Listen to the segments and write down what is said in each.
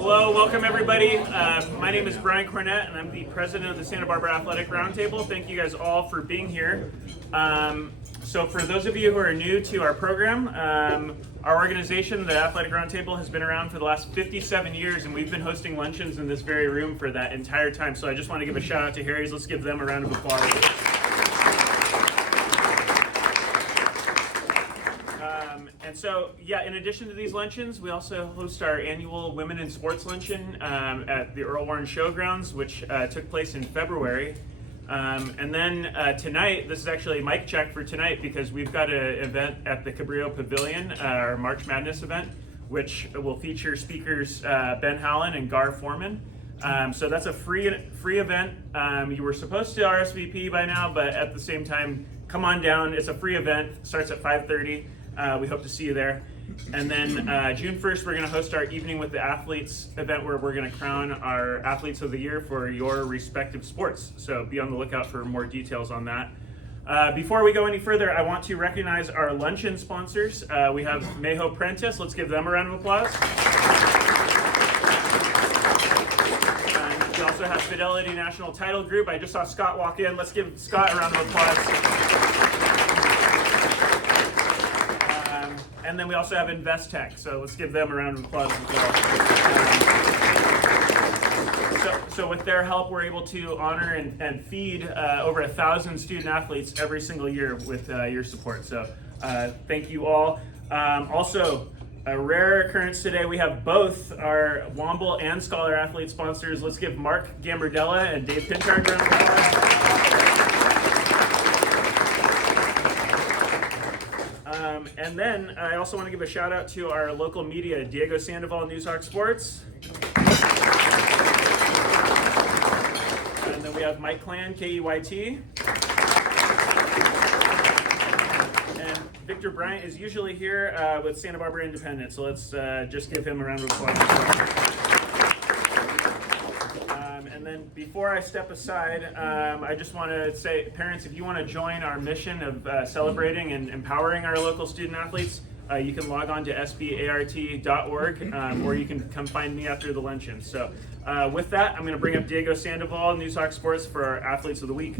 Hello, welcome everybody. My name is Brian Cornett and I'm the president of the Santa Barbara Athletic Roundtable. Thank you guys all for being here. So for those of you who are new to our program, our organization, the Athletic Roundtable, has been around for the last 57 years and we've been hosting luncheons in this very room for that entire time. So I just want to give a shout out to Harry's. Let's give them a round of applause. And so, yeah, in addition to these luncheons, we also host our annual Women in Sports Luncheon at the Earl Warren Showgrounds, which took place in February. And then tonight, this is actually a mic check for tonight because we've got an event at the Cabrillo Pavilion, our March Madness event, which will feature speakers Ben Howland and Gar Foreman. So that's a free event. You were supposed to RSVP by now, but at the same time, come on down. It's a free event. Starts at 5:30. We hope to see you there. And then June 1st, we're going to host our Evening with the Athletes event where we're going to crown our Athletes of the Year for your respective sports. So be on the lookout for more details on that. Before we go any further, I want to recognize our luncheon sponsors. We have Mayho Prentice. Let's give them a round of applause. We also have Fidelity National Title Group. I just saw Scott walk in. Let's give Scott a round of applause. And then we also have InvestTech, so let's give them a round of applause as well. So with their help, we're able to honor and feed over 1,000 student athletes every single year with your support. So thank you all. Also, a rare occurrence today, we have both our Womble and Scholar Athlete sponsors. Let's give Mark Gambardella and Dave Pinchard a round of applause. And then I also want to give a shout out to our local media, Diego Sandoval, Newshawk Sports. And then we have Mike Clan, KEYT. And Victor Bryant is usually here with Santa Barbara Independent, so let's just give him a round of applause. And then before I step aside, I just want to say, parents, if you want to join our mission of celebrating and empowering our local student athletes, you can log on to sbart.org, or you can come find me after the luncheon. So with that, I'm going to bring up Diego Sandoval, Newshawk Sports, for our Athletes of the Week.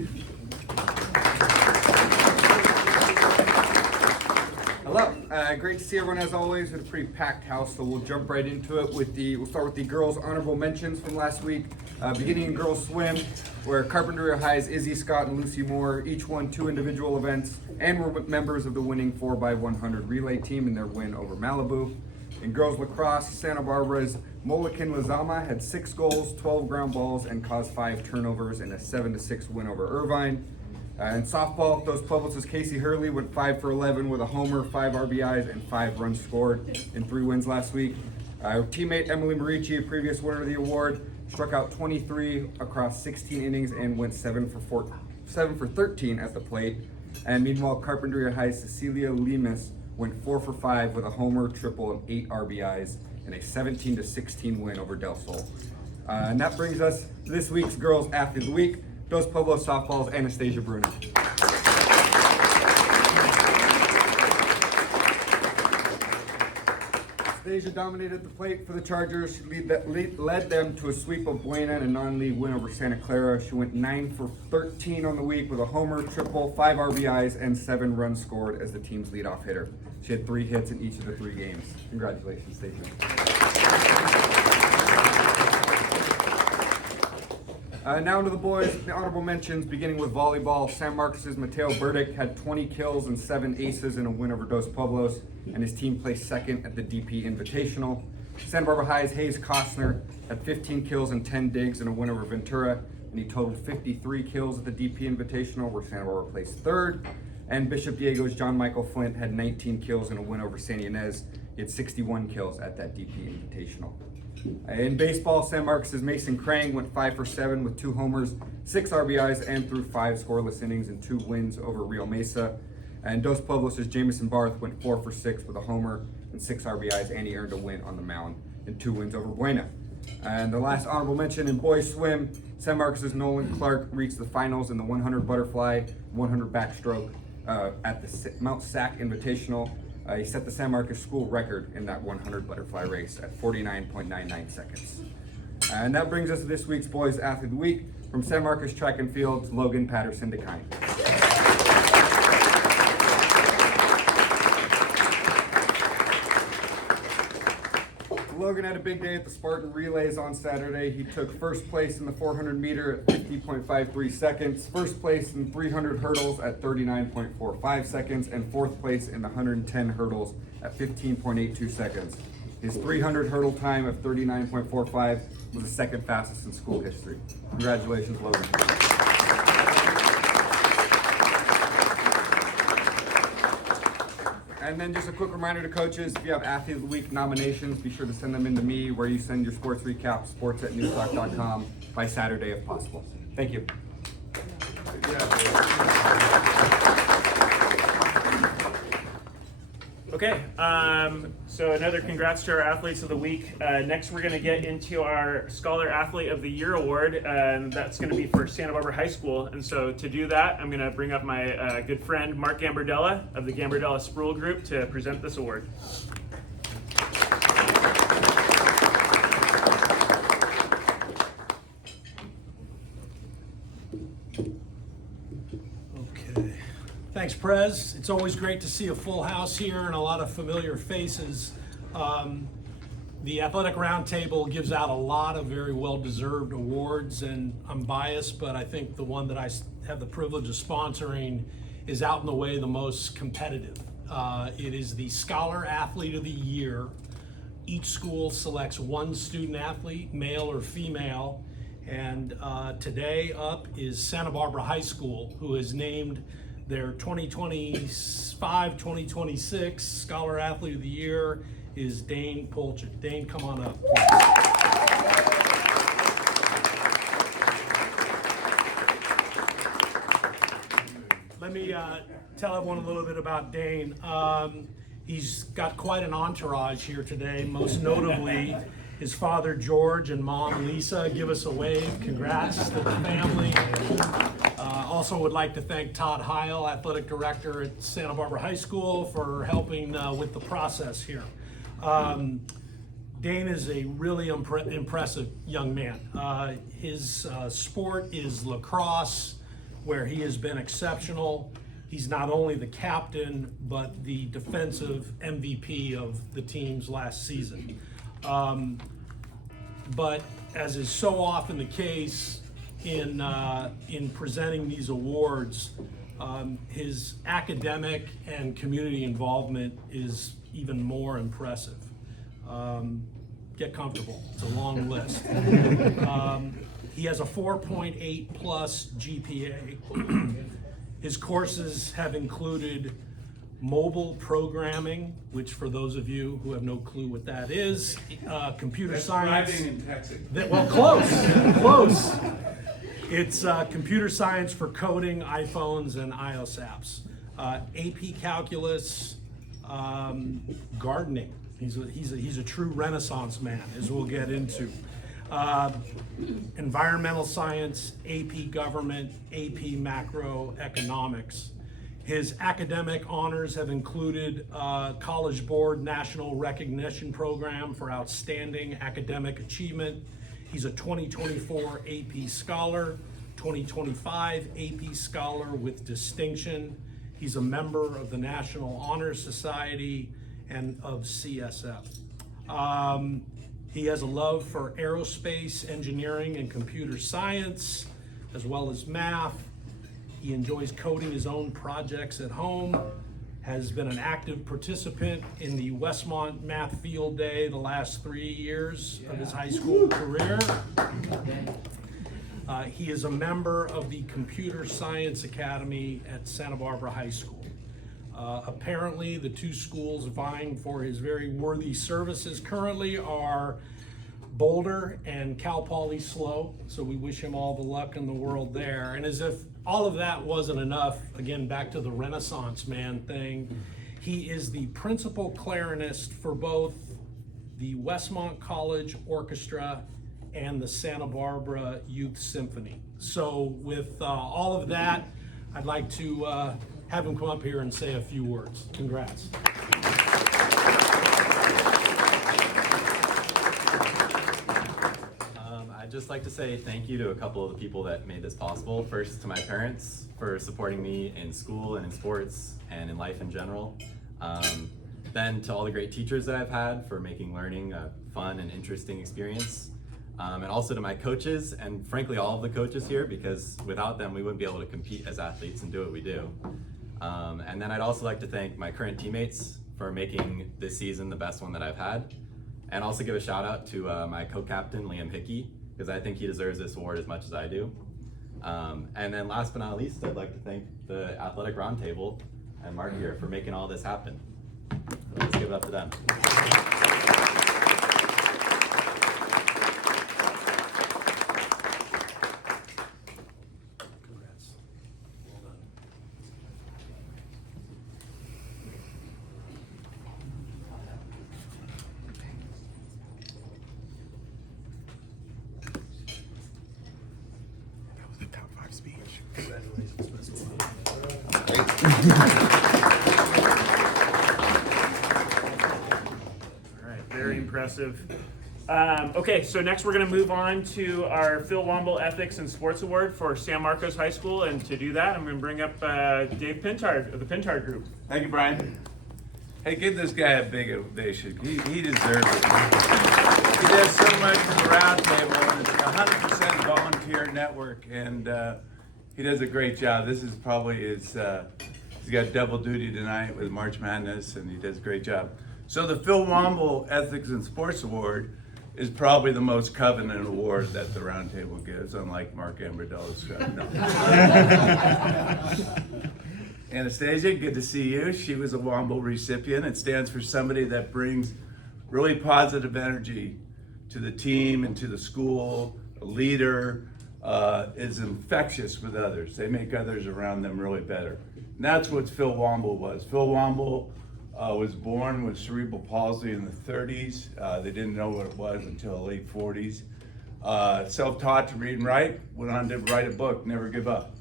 Hello, great to see everyone as always. It's a pretty packed house, so we'll jump right into it. We'll start with the girls' honorable mentions from last week. Beginning in girls swim, where Carpinteria High's Izzy Scott and Lucy Moore each won 2 individual events and were members of the winning 4x100 relay team in their win over Malibu. In girls lacrosse, Santa Barbara's Molikin Lazama had 6 goals, 12 ground balls, and caused 5 turnovers in a 7-6 win over Irvine. In softball, Dos Pueblos' Casey Hurley went 5 for 11 with a homer, 5 RBIs, and 5 runs scored in 3 wins last week. Our teammate Emily Marici, a previous winner of the award, struck out 23 across 16 innings and went 7 for 13 at the plate. And meanwhile, Carpinteria High's Cecilia Lemus went 4 for 5 with a homer, triple, and 8 RBIs in a 17-16 win over Del Sol. And that brings us to this week's Girls Athlete of the Week, Dos Pueblos Softball's Anastasia Bruno. Anastasia dominated the plate for the Chargers. She led them to a sweep of Buena and a non-league win over Santa Clara. She went 9 for 13 on the week with a homer, triple, 5 RBIs, and 7 runs scored as the team's leadoff hitter. She had 3 hits in each of the 3 games. Congratulations, Stacia. Now to the boys, the honorable mentions, beginning with volleyball. San Marcos' Mateo Burdick had 20 kills and 7 aces in a win over Dos Pueblos, and his team placed second at the DP Invitational. Santa Barbara High's Hayes Costner had 15 kills and 10 digs in a win over Ventura, and he totaled 53 kills at the DP Invitational, where Santa Barbara placed third. And Bishop Diego's John Michael Flint had 19 kills in a win over San Ynez. He had 61 kills at that DP Invitational. In baseball, San Marcos' Mason Krang went 5 for 7 with 2 homers, 6 RBIs, and threw 5 scoreless innings and 2 wins over Rio Mesa. And Dos Pueblos' Jamison Barth went 4 for 6 with a homer and 6 RBIs, and he earned a win on the mound and 2 wins over Buena. And the last honorable mention in boys swim, San Marcos' Nolan Clark reached the finals in the 100 butterfly, 100 backstroke at the Mount Sac Invitational. He set the San Marcos school record in that 100 butterfly race at 49.99 seconds. And that brings us to this week's Boys Athlete of the Week. From San Marcos Track and Field, Logan Patterson DeKine. Logan had a big day at the Spartan Relays on Saturday. He took first place in the 400 meter at 50.53 seconds, first place in 300 hurdles at 39.45 seconds, and fourth place in the 110 hurdles at 15.82 seconds. His 300 hurdle time of 39.45 was the second fastest in school history. Congratulations, Logan. And then just a quick reminder to coaches, if you have Athlete of the Week nominations, be sure to send them in to me, where you send your sports recap, sports@newstalk.com, by Saturday if possible. Thank you. Okay, so another congrats to our Athletes of the Week. Next, we're going to get into our Scholar Athlete of the Year award, and that's going to be for Santa Barbara High School. And so to do that, I'm going to bring up my good friend Mark Gambardella of the Gambardella Spruill Group to present this award. Okay. Thanks, Prez. It's always great to see a full house here and a lot of familiar faces. The Athletic Roundtable gives out a lot of very well-deserved awards, and I'm biased, but I think the one that I have the privilege of sponsoring is out in the way the most competitive. It is the Scholar Athlete of the Year. Each school selects one student athlete, male or female, and today up is Santa Barbara High School, who has named their 2025-2026 Scholar Athlete of the Year is Dane Polchik. Dane, come on up. Let me tell everyone a little bit about Dane. He's got quite an entourage here today, most notably his father George and mom Lisa. Give us a wave. Congrats to the family. Also would like to thank Todd Heil, athletic director at Santa Barbara High School, for helping with the process here. Dane is a really impressive young man. His sport is lacrosse, where he has been exceptional. He's not only the captain, but the defensive MVP of the team's last season. But as is so often the case in presenting these awards, his academic and community involvement is even more impressive. Get comfortable, it's a long list. He has a 4.8 plus GPA. His courses have included mobile programming, which for those of you who have no clue what that is, computer That's science. driving and texting. Well, close, close. It's computer science for coding, iPhones, and iOS apps. AP Calculus, gardening. He's a true Renaissance man, as we'll get into. Environmental science, AP government, AP macroeconomics. His academic honors have included College Board National Recognition Program for Outstanding Academic Achievement. He's a 2024 AP Scholar, 2025 AP Scholar with distinction. He's a member of the National Honor Society and of CSF. He has a love for aerospace, engineering, and computer science, as well as math. He enjoys coding his own projects at home, has been an active participant in the Westmont Math Field Day the last 3 years of his high school career. He is a member of the Computer Science Academy at Santa Barbara High School. Apparently, the two schools vying for his very worthy services currently are Boulder and Cal Poly SLO, so we wish him all the luck in the world there. And as if all of that wasn't enough, again, back to the Renaissance man thing, he is the principal clarinist for both the Westmont College Orchestra and the Santa Barbara Youth Symphony. So with all of that, I'd like to have him come up here and say a few words. Congrats. just like to say thank you to a couple of the people that made this possible. First, to my parents for supporting me in school and in sports and in life in general. Then to all the great teachers that I've had for making learning a fun and interesting experience. And also to my coaches, and frankly all of the coaches here, because without them we wouldn't be able to compete as athletes and do what we do. And then I'd also like to thank my current teammates for making this season the best one that I've had. And also give a shout out to my co-captain, Liam Hickey, because I think he deserves this award as much as I do. And then last but not least, I'd like to thank the Athletic Roundtable and Mark here for making all this happen. Let's give it up to them. Congrats. Well done. That was the top 5 speech. Congratulations, Mr. All right, very impressive. Okay, so next we're going to move on to our Phil Womble Ethics and Sports Award for San Marcos High School, and to do that, I'm going to bring up Dave Pintard of the Pintard Group. Thank you, Brian. Hey, give this guy a big ovation. He deserves it. He does so much for the round table, and it's a 100% volunteer network, and he does a great job. This is probably his, he's got double duty tonight with March Madness, and he does a great job. So the Phil Womble Ethics and Sports Award is probably the most coveted award that the round table gives, unlike Mark Amberdella's. Anastasia, good to see you. She was a Womble recipient. It stands for somebody that brings really positive energy to the team and to the school. A leader, is infectious with others. They make others around them really better. And that's what Phil Womble was. Phil Womble was born with cerebral palsy in the 30s. They didn't know what it was until the late 40s. Self-taught to read and write, went on to write a book, Never Give Up.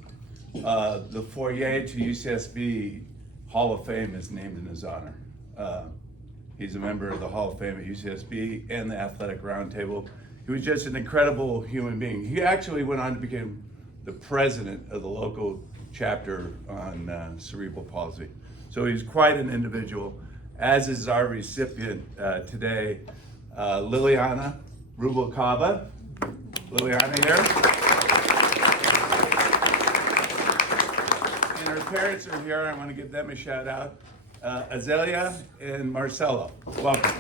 The foyer to UCSB Hall of Fame is named in his honor. He's a member of the Hall of Fame at UCSB and the Athletic Roundtable. He was just an incredible human being. He actually went on to become the president of the local chapter on cerebral palsy. So he's quite an individual, as is our recipient today, Liliana Rubalcaba. Liliana here. And her parents are here. I want to give them a shout out. Azelia and Marcelo, welcome.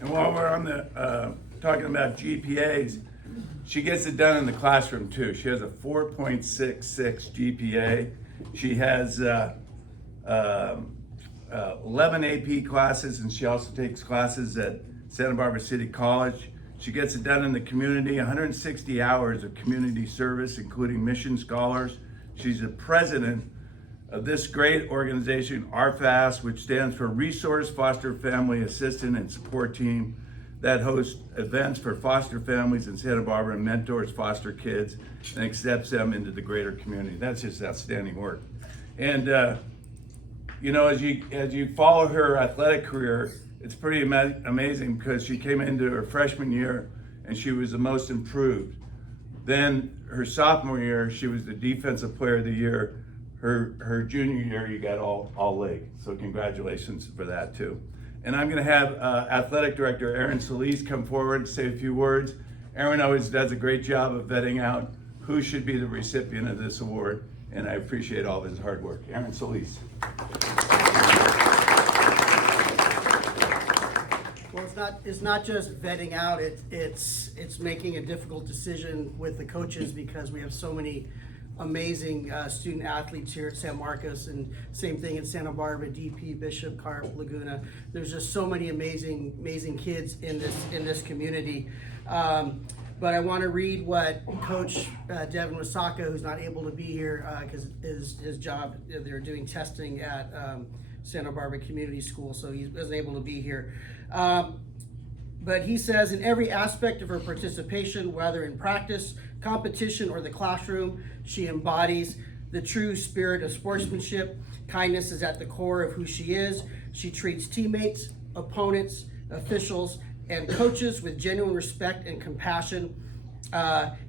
And while we're on the talking about GPAs, she gets it done in the classroom too. She has a 4.66 GPA. She has 11 AP classes, and she also takes classes at Santa Barbara City College. She gets it done in the community, 160 hours of community service, including mission scholars. She's the president of this great organization, RFAS, which stands for Resource Foster Family Assistant and Support Team, that hosts events for foster families in Santa Barbara and mentors foster kids and accepts them into the greater community. That's just outstanding work. And you know, as you follow her athletic career, it's pretty amazing because she came into her freshman year and she was the most improved. Then her sophomore year, she was the defensive player of the year. Her junior year, you got all league. So congratulations for that too. And I'm gonna have athletic director Aaron Solis come forward and say a few words. Aaron always does a great job of vetting out who should be the recipient of this award, and I appreciate all of his hard work. Aaron Solis. Well, it's not just vetting out, it's making a difficult decision with the coaches because we have so many amazing student athletes here at San Marcos, and same thing in Santa Barbara, DP, Bishop, Carp, Laguna. There's just so many amazing kids in this community. But I want to read what Coach Devin Wasaka, who's not able to be here because his job, they're doing testing at Santa Barbara Community School, so he wasn't able to be here. But he says, in every aspect of her participation, whether in practice, competition, or the classroom, she embodies the true spirit of sportsmanship. Kindness is at the core of who she is. She treats teammates, opponents, officials, and coaches with genuine respect and compassion.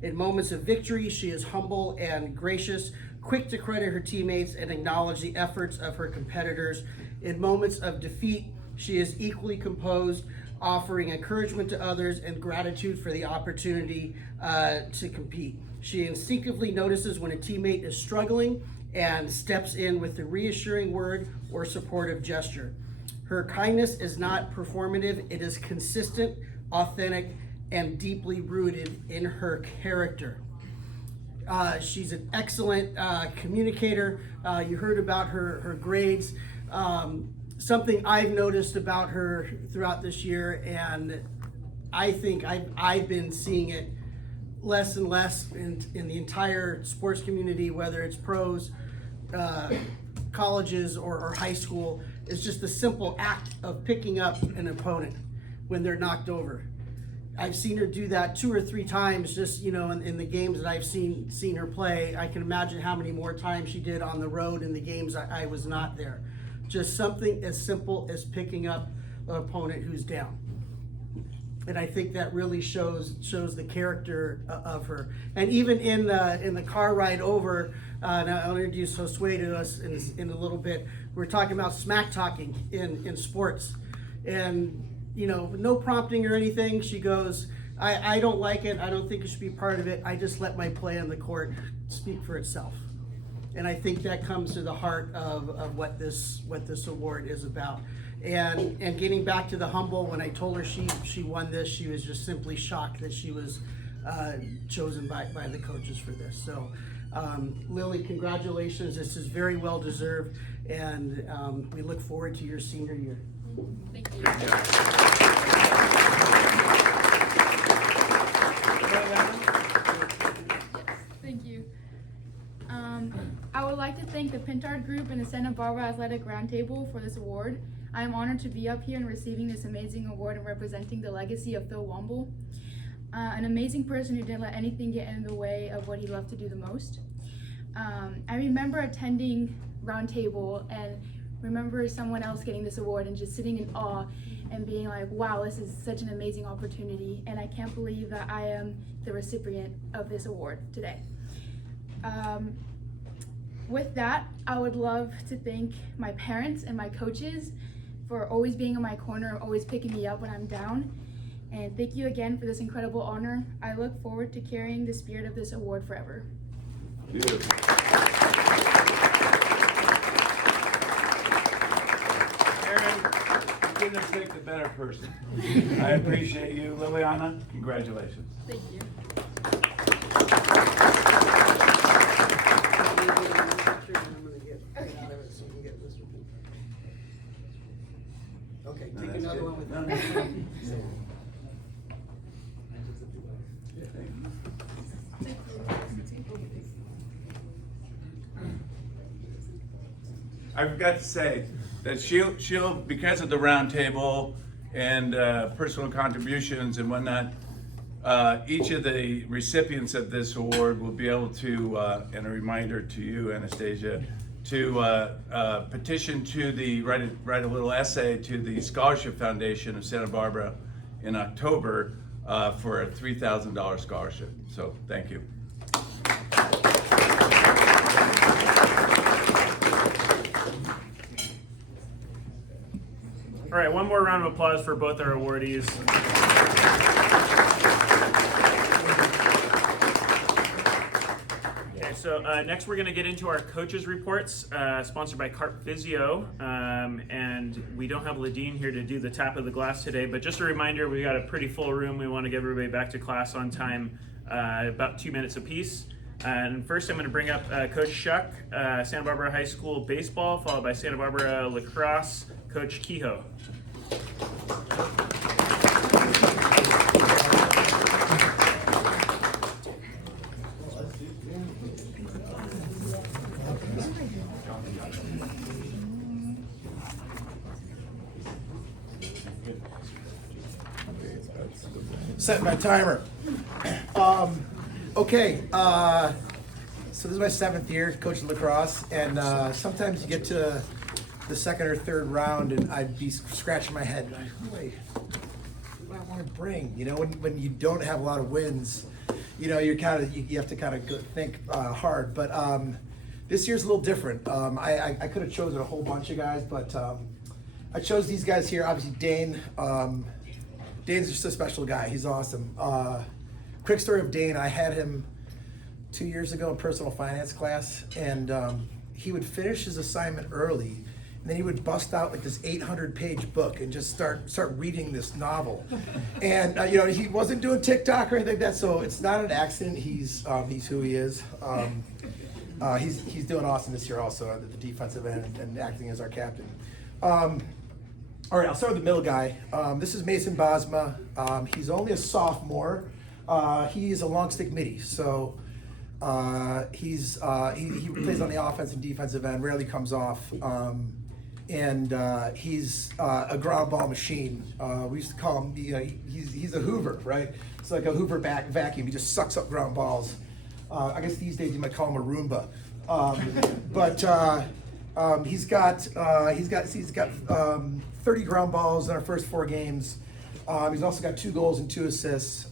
In moments of victory, she is humble and gracious, quick to credit her teammates and acknowledge the efforts of her competitors. In moments of defeat, she is equally composed, offering encouragement to others and gratitude for the opportunity to compete. She instinctively notices when a teammate is struggling and steps in with a reassuring word or supportive gesture. Her kindness is not performative, it is consistent, authentic, and deeply rooted in her character. She's an excellent communicator. You heard about her grades. Something I've noticed about her throughout this year, and I think I've been seeing it less and less in the entire sports community, whether it's pros, colleges, or high school, is just the simple act of picking up an opponent when they're knocked over. I've seen her do that 2 or 3 times just, in the games that I've seen her play. I can imagine how many more times she did on the road in the games I was not there. Just something as simple as picking up an opponent who's down. And I think that really shows the character of her. And even in the car ride over, and I'll introduce Josue to us in a little bit, we're talking about smack talking in sports. And no prompting or anything. She goes, I don't like it. I don't think it should be part of it. I just let my play on the court speak for itself. And I think that comes to the heart of what this award is about. And getting back to the humble, when I told her she won this, she was just simply shocked that she was chosen by the coaches for this. So Lily, congratulations. This is very well deserved, and we look forward to your senior year. Thank you. Thank you. I would like to thank the Pintard Group and the Santa Barbara Athletic Roundtable for this award. I am honored to be up here and receiving this amazing award and representing the legacy of Phil Womble, an amazing person who didn't let anything get in the way of what he loved to do the most. I remember attending Roundtable and remember someone else getting this award and just sitting in awe and being like, wow, this is such an amazing opportunity, and I can't believe that I am the recipient of this award today. With that, I would love to thank my parents and my coaches for always being in my corner, always picking me up when I'm down. And thank you again for this incredible honor. I look forward to carrying the spirit of this award forever. Beautiful. Aaron, you couldn't pick a better person. I appreciate you. Liliana, congratulations. Thank you. Okay, take another one with No, me. I forgot to say that she'll because of the round table and personal contributions and whatnot, each of the recipients of this award will be able to, and a reminder to you, Anastasia, to petition to the, write a little essay to the Scholarship Foundation of Santa Barbara in October for a $3,000 scholarship. So thank you. All right, one more round of applause for both our awardees. Okay, so next we're going to get into our coaches reports, sponsored by Carp Physio, and we don't have Ladine here to do the tap of the glass today, but just a reminder, we got a pretty full room. We want to get everybody back to class on time, about 2 minutes apiece. And first I'm going to bring up Coach Shuck, Santa Barbara High School baseball, followed by Santa Barbara lacrosse, Coach Kehoe. Set my timer. Okay, so this is my 7th year coaching lacrosse, and sometimes you get to the 2nd or 3rd round and I'd be scratching my head. Wait, what I want to bring. You know, when you don't have a lot of wins, you know, you have to kind of think hard. But this year's a little different. I could have chosen a whole bunch of guys, but I chose these guys here. Obviously, Dane. Dane's just a special guy. He's awesome. Quick story of Dane. I had him 2 years ago in personal finance class, and he would finish his assignment early, and then he would bust out like this 800-page book and just start reading this novel. And you know, he wasn't doing TikTok or anything like that, so it's not an accident. He's who he is. He's doing awesome this year also at the defensive end and acting as our captain. All right, I'll start with the middle guy. This is Mason Bosma. He's only a sophomore. He is a long stick midi, so he plays on the offense and defensive end, rarely comes off, and he's a ground ball machine. We used to call him, he's a Hoover, right? It's like a Hoover vacuum. He just sucks up ground balls. I guess these days you might call him a Roomba. He's got 30 ground balls in our first 4 games. He's also got 2 goals and 2 assists.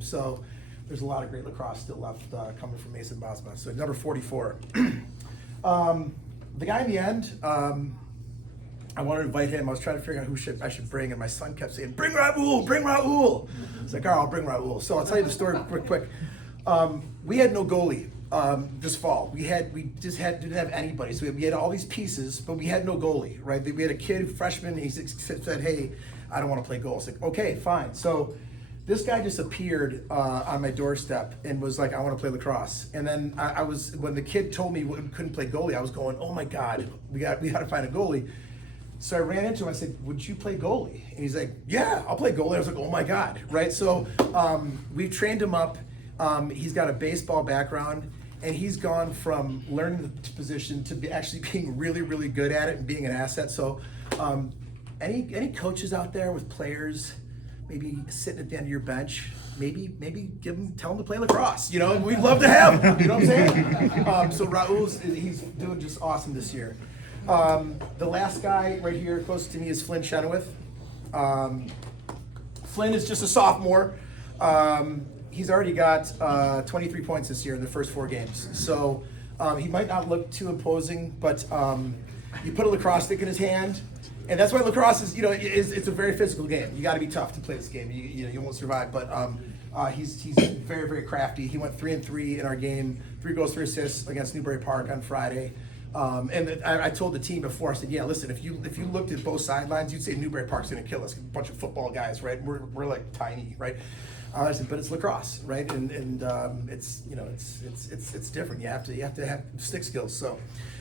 So there's a lot of great lacrosse still left coming from Mason Bosma. So number 44. The guy in the end, I wanted to invite him. I was trying to figure out who I should bring, and my son kept saying, "Bring Raul, bring Raul." It's like, all right, I'll bring Raul. So I'll tell you the story quick. We had no goalie this fall. We didn't have anybody. So we had all these pieces, but we had no goalie, right? We had a kid, freshman, he said, "Hey, I don't want to play goal." It's like, okay, fine. So this guy just appeared on my doorstep and was like, "I want to play lacrosse." And then when the kid told me we couldn't play goalie, I was going, "Oh my God, we got to find a goalie." So I ran into him. I said, "Would you play goalie?" And he's like, "Yeah, I'll play goalie." I was like, "Oh my God," right? So we've trained him up. He's got a baseball background, and he's gone from learning the position to actually being really, really good at it and being an asset. So any coaches out there with players maybe sitting at the end of your bench, maybe tell them to play lacrosse. You know, we'd love to have him. You know what I'm saying? So he's doing just awesome this year. The last guy right here close to me is Flynn Chenoweth. Flynn is just a sophomore. He's already got 23 points this year in the first 4 games. So he might not look too imposing, but you put a lacrosse stick in his hand, and that's why lacrosse is, it's a very physical game. You got to be tough to play this game. You won't survive. But he's very, very crafty. He went 3-3 in our game, 3 goals, 3 assists against Newbury Park on Friday. And I told the team before, I said, yeah, listen, if you looked at both sidelines, you'd say Newbury Park's going to kill us. A bunch of football guys, right? We're like tiny, right? I said, but it's lacrosse, right? And it's different. You have to have stick skills. So,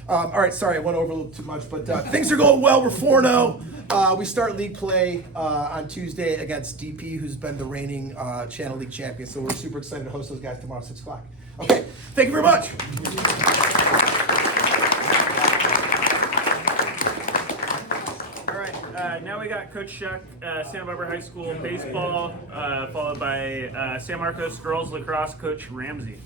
all right, sorry, I went over a little too much, but things are going well. We're 4-0. We start league play on Tuesday against DP, who's been the reigning Channel League champion. So we're super excited to host those guys tomorrow at 6 o'clock. Okay, thank you very much. Now we got Coach Shuck, Santa Barbara High School baseball, followed by San Marcos girls lacrosse coach Ramsey.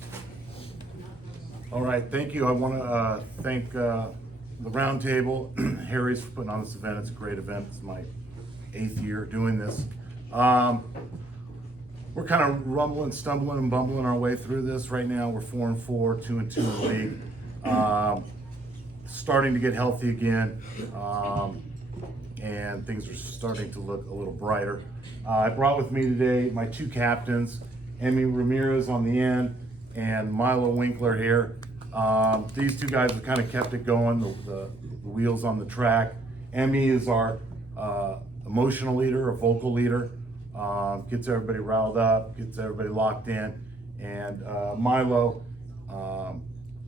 All right, thank you. I want to thank the Roundtable, Harry's, for putting on this event. It's a great event. It's my 8th year doing this. We're kind of rumbling, stumbling, and bumbling our way through this right now. We're 4-4, 2-2 in the league. Starting to get healthy again. And things are starting to look a little brighter. I brought with me today my 2 captains, Emmy Ramirez on the end and Milo Winkler here. These 2 guys have kind of kept it going, the wheels on the track. Emmy is our emotional leader, a vocal leader, gets everybody riled up, gets everybody locked in. And Milo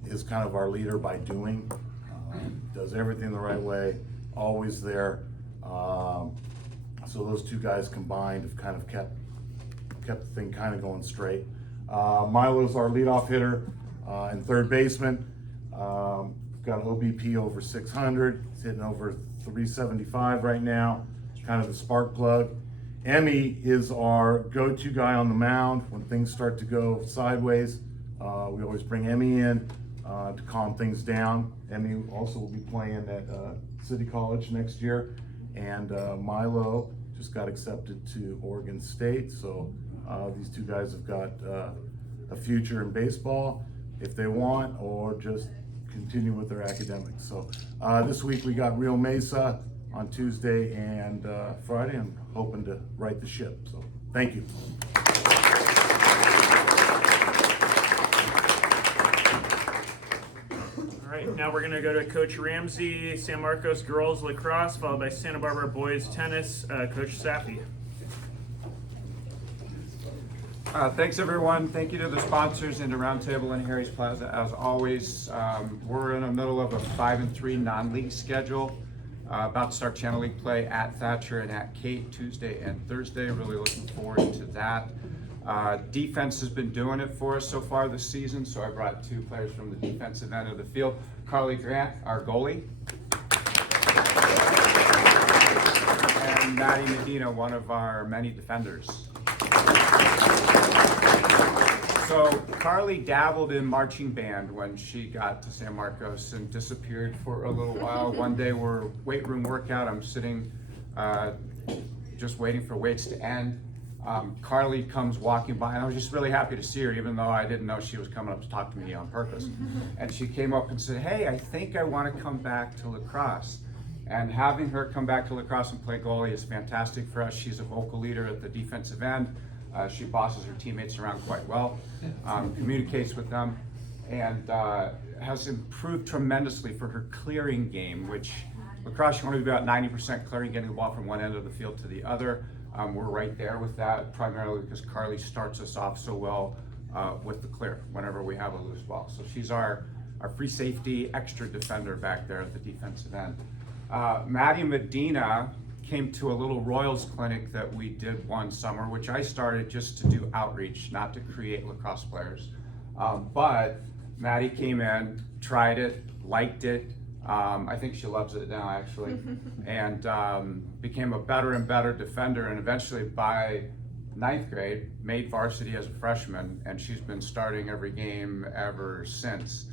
is kind of our leader by doing, does everything the right way, always there. So those 2 guys combined have kind of kept the thing kind of going straight. Milo's our leadoff hitter and third baseman. Got an OBP over 600. He's hitting over 375 right now. Kind of the spark plug. Emmy is our go-to guy on the mound when things start to go sideways. We always bring Emmy in to calm things down. Emmy also will be playing at City College next year. And Milo just got accepted to Oregon State. So these two guys have got a future in baseball if they want, or just continue with their academics. So this week we got Rio Mesa on Tuesday and Friday. I'm hoping to right the ship. So thank you. All right, now we're gonna go to Coach Ramsey, San Marcos girls lacrosse, followed by Santa Barbara boys tennis, Coach Safi. Thanks everyone. Thank you to the sponsors and to Roundtable and Harry's Plaza. As always, we're in the middle of a 5-3 non-league schedule. About to start Channel League play at Thatcher and at Kate Tuesday and Thursday. Really looking forward to that. Defense has been doing it for us so far this season, so I brought two players from the defensive end of the field. Carly Grant, our goalie, and Maddie Medina, one of our many defenders. So Carly dabbled in marching band when she got to San Marcos and disappeared for a little while. One day we're weight room workout, I'm sitting just waiting for weights to end. Carly comes walking by, and I was just really happy to see her, even though I didn't know she was coming up to talk to me on purpose. And she came up and said, "Hey, I think I want to come back to lacrosse." And having her come back to lacrosse and play goalie is fantastic for us. She's a vocal leader at the defensive end. She bosses her teammates around quite well, communicates with them, and has improved tremendously for her clearing game, which lacrosse, you want to be about 90% clearing, getting the ball from one end of the field to the other. We're right there with that, primarily because Carly starts us off so well with the clear whenever we have a loose ball. So she's our free safety, extra defender back there at the defensive end. Maddie Medina came to a little Royals clinic that we did one summer, which I started just to do outreach, not to create lacrosse players. But Maddie came in, tried it, liked it. I think she loves it now, actually, and became a better and better defender, and eventually by 9th grade made varsity as a freshman, and she's been starting every game ever since.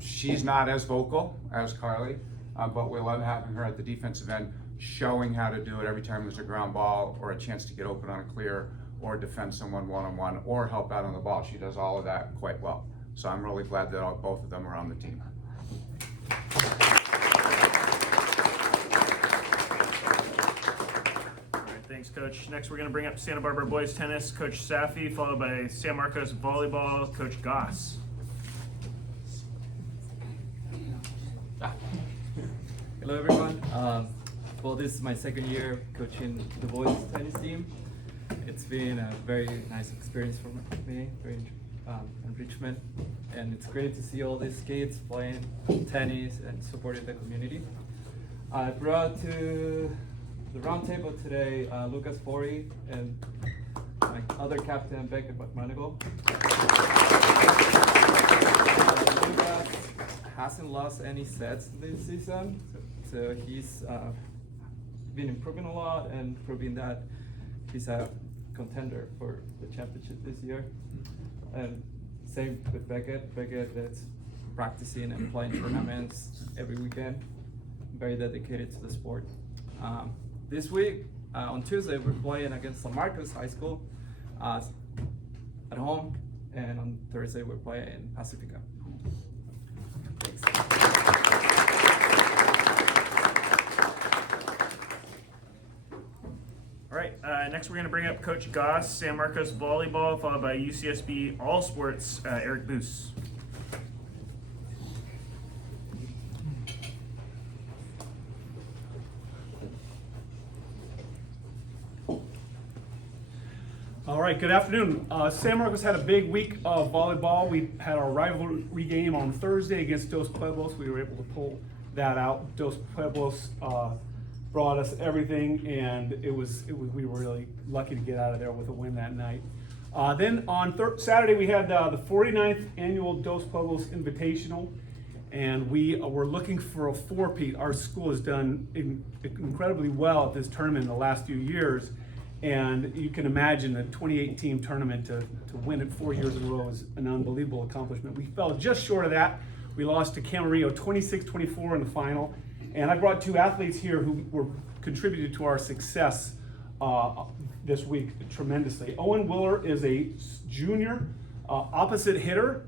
She's not as vocal as Carly, but we love having her at the defensive end, showing how to do it every time there's a ground ball or a chance to get open on a clear or defend someone one-on-one or help out on the ball. She does all of that quite well. So I'm really glad that both of them are on the team. All right, thanks, Coach. Next, we're going to bring up Santa Barbara boys tennis, Coach Safi, followed by San Marcos volleyball, Coach Goss. Hello, everyone. Well, this is my second year coaching the boys tennis team. It's been a very nice experience for me, very enrichment, and it's great to see all these kids playing tennis and supporting the community. I brought to the round table today Lucas Forey and my other captain, Becca McManigal. Lucas hasn't lost any sets this season, so he's been improving a lot and proving that he's a contender for the championship this year. And same with Beckett. Beckett that's practicing and playing tournaments every weekend, very dedicated to the sport. This week, on Tuesday, we're playing against San Marcos High School at home, and on Thursday, we're playing in Pacifica. Thanks. All right, next we're going to bring up Coach Goss, San Marcos volleyball, followed by UCSB all sports, Eric Boos. All right, good afternoon. San Marcos had a big week of volleyball. We had our rivalry game on Thursday against Dos Pueblos. We were able to pull that out. Dos Pueblos brought us everything, and we were really lucky to get out of there with a win that night. Then on Saturday, we had the 49th annual Dos Pueblos Invitational, and we were looking for a four-peat. Our school has done incredibly well at this tournament in the last few years, and you can imagine the 28-team tournament to win it 4 years in a row is an unbelievable accomplishment. We fell just short of that. We lost to Camarillo 26-24 in the final. And I brought two athletes here who were contributed to our success this week tremendously. Owen Willer is a junior opposite hitter,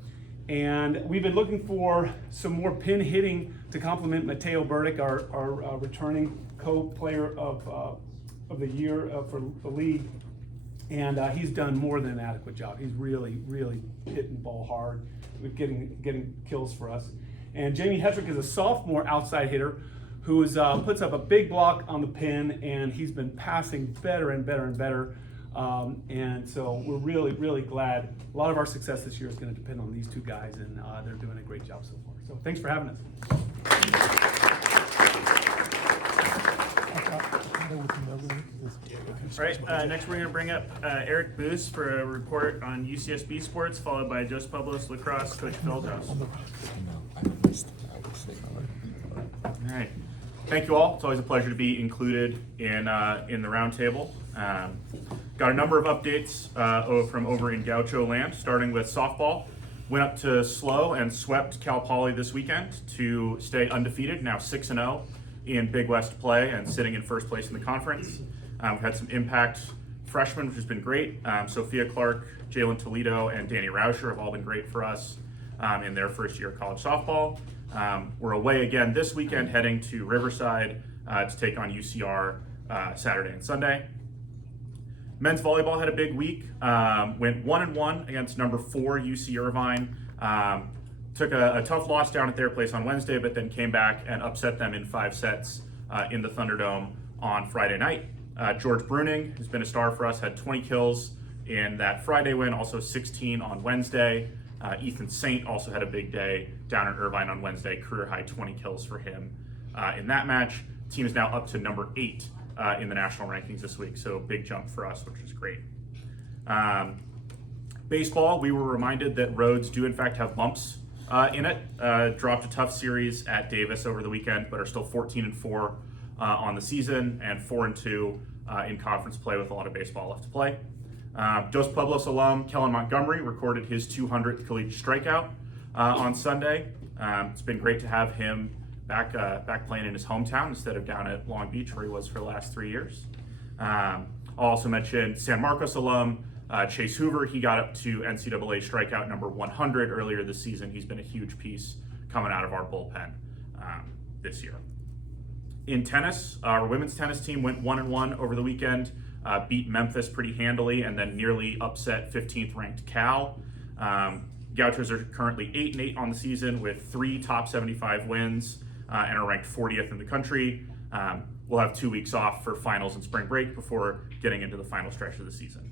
and we've been looking for some more pin hitting to complement Mateo Burdick, our returning co-player of the year for the league. And he's done more than an adequate job. He's really hitting the ball hard, with getting kills for us. And Jamie Hetrick is a sophomore outside hitter who puts up a big block on the pin, and he's been passing better and better and better. And so we're really glad. A lot of our success this year is going to depend on these two guys, and they're doing a great job so far. So thanks for having us. All right, next we're going to bring up Eric Boos for a report on UCSB sports, followed by Dos Pueblos Lacrosse coach Feldhaus. All right, thank you all. It's always a pleasure to be included in the roundtable. Got a number of updates from over in Gaucho land, starting with softball. Went up to SLO and swept Cal Poly this weekend to stay undefeated, now 6-0 in Big West play and sitting in first place in the conference. We've had some impact freshmen, which has been great. Sophia Clark, Jalen Toledo, and Danny Rauscher have all been great for us in their first year of college softball. We're away again this weekend, heading to Riverside to take on UCR Saturday and Sunday. Men's volleyball had a big week. Went 1-1 against number 4 UC Irvine. Took a tough loss down at their place on Wednesday, but then came back and upset them in 5 sets in the Thunderdome on Friday night. George Bruning, who's been a star for us, had 20 kills in that Friday win, also 16 on Wednesday. Ethan Saint also had a big day down in Irvine on Wednesday, career high 20 kills for him in that match. Team is now up to number 8 in the national rankings this week, so big jump for us, which is great. Baseball, we were reminded that Rhodes do in fact have bumps in it. Dropped a tough series at Davis over the weekend, but are still 14-4 on the season and 4-2 in conference play with a lot of baseball left to play. Dos Pueblos alum Kellen Montgomery recorded his 200th collegiate strikeout on Sunday. It's been great to have him back playing in his hometown instead of down at Long Beach where he was for the last 3 years. I'll also mention San Marcos alum Chase Hoover. He got up to NCAA strikeout number 100 earlier this season. He's been a huge piece coming out of our bullpen this year. In tennis, our women's tennis team went 1-1 over the weekend, beat Memphis pretty handily, and then nearly upset 15th ranked Cal. Gauchos are currently 8-8 on the season with 3 top 75 wins and are ranked 40th in the country. We'll have 2 weeks off for finals and spring break before getting into the final stretch of the season.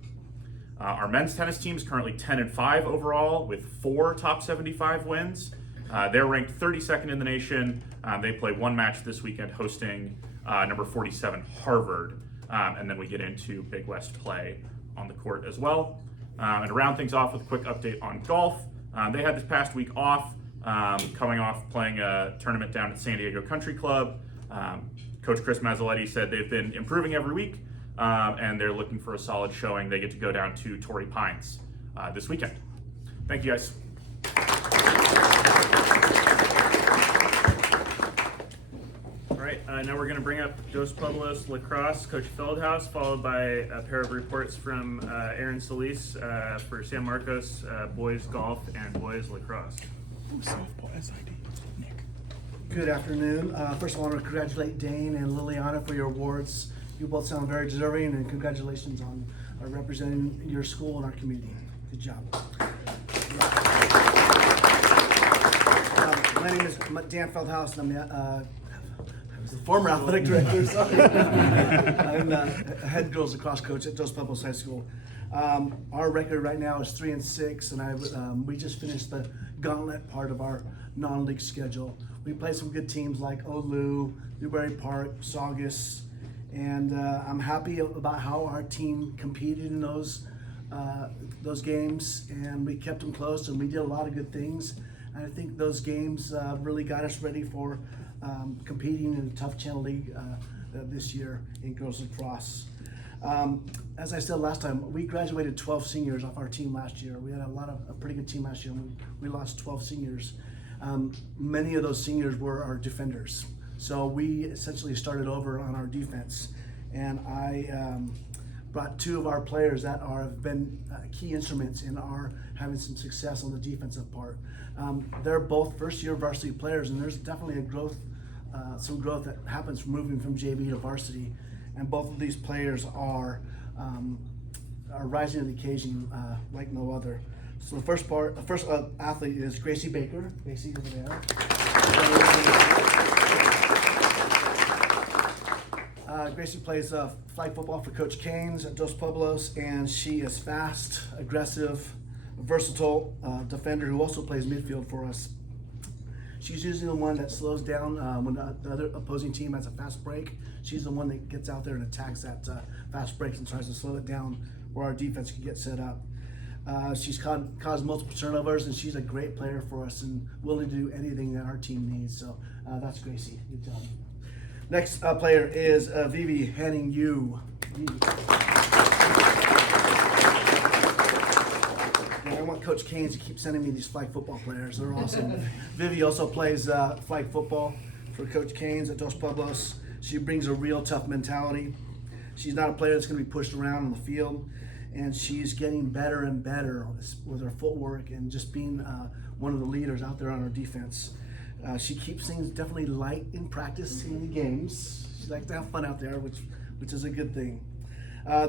Our men's tennis team is currently 10-5 overall with 4 top 75 wins. They're ranked 32nd in the nation. They play 1 match this weekend hosting number 47 Harvard. And then we get into Big West play on the court as well. And to round things off with a quick update on golf, they had this past week off, coming off playing a tournament down at San Diego Country Club. Coach Chris Mazzoletti said they've been improving every week, and they're looking for a solid showing. They get to go down to Torrey Pines this weekend. Thank you, guys. All right, now we're going to bring up Dos Pueblos Lacrosse coach Feldhaus, followed by a pair of reports from Aaron Solis for San Marcos boys golf and boys lacrosse. Good afternoon. First, I want to congratulate Dane and Liliana for your awards. You both sound very deserving, and congratulations on representing your school and our community. Good job. My name is Dan Feldhaus, and I'm the former athletic director. Sorry. I'm the head girls lacrosse coach at Dos Pueblos High School. Our record right now is 3-6, and we just finished the gauntlet part of our non-league schedule. We played some good teams like Olu, Newberry Park, Saugus, and I'm happy about how our team competed in those games, and we kept them close, and we did a lot of good things. And I think those games really got us ready for competing in the Tough Channel League this year in girls lacrosse. As I said last time, we graduated 12 seniors off our team last year. We had a pretty good team last year, and we lost 12 seniors. Many of those seniors were our defenders. So we essentially started over on our defense. and I brought two of our players that have been key instruments in our having some success on the defensive part. They're both first-year varsity players, and there's definitely a growth, some growth that happens from moving from JV to varsity, and both of these players are rising to the occasion like no other. So the first athlete is Gracie Baker. Gracie over there. Gracie plays flag football for Coach Canes at Dos Pueblos, and she is fast, aggressive, versatile defender who also plays midfield for us. She's usually the one that slows down when the other opposing team has a fast break. She's the one that gets out there and attacks that fast breaks and tries to slow it down where our defense can get set up. She's caused multiple turnovers, and she's a great player for us and willing to do anything that our team needs. So that's Gracie. Good job. Next player is Vivi Hanning Yu. I want Coach Canes to keep sending me these flag football players. They're awesome. Vivi also plays flag football for Coach Canes at Dos Pueblos. She brings a real tough mentality. She's not a player that's going to be pushed around on the field, and she's getting better and better with her footwork and just being one of the leaders out there on our defense. She keeps things definitely light in practice in the games. She likes to have fun out there, which is a good thing.